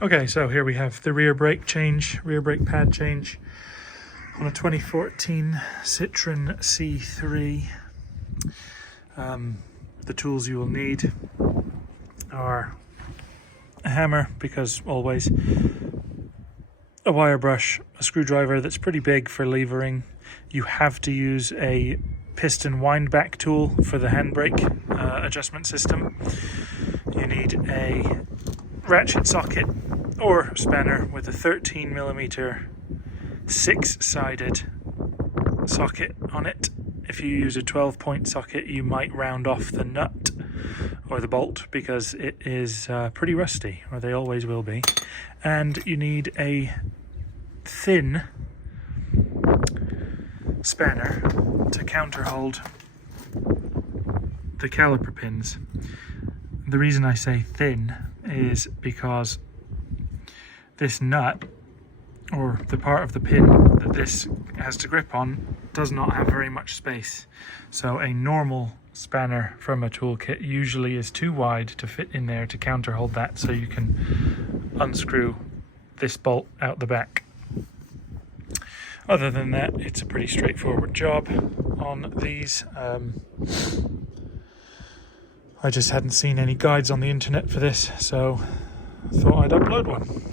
Okay, so here we have the rear brake pad change on a 2014 Citroen C3. The tools you will need are a hammer, because always, a wire brush, a screwdriver that's pretty big for levering. You have to use a piston wind back tool for the handbrake adjustment system. You need a ratchet socket or spanner with a 13mm 6-sided socket on it. If you use a 12-point socket, you might round off the nut or the bolt because it is pretty rusty, or they always will be. And you need a thin spanner to counterhold the caliper pins. The reason I say thin is because this nut, or the part of the pin that this has to grip on, does not have very much space. So a normal spanner from a toolkit usually is too wide to fit in there to counterhold that, so you can unscrew this bolt out the back. Other than that, it's a pretty straightforward job on these. I just hadn't seen any guides on the internet for this, so I thought I'd upload one.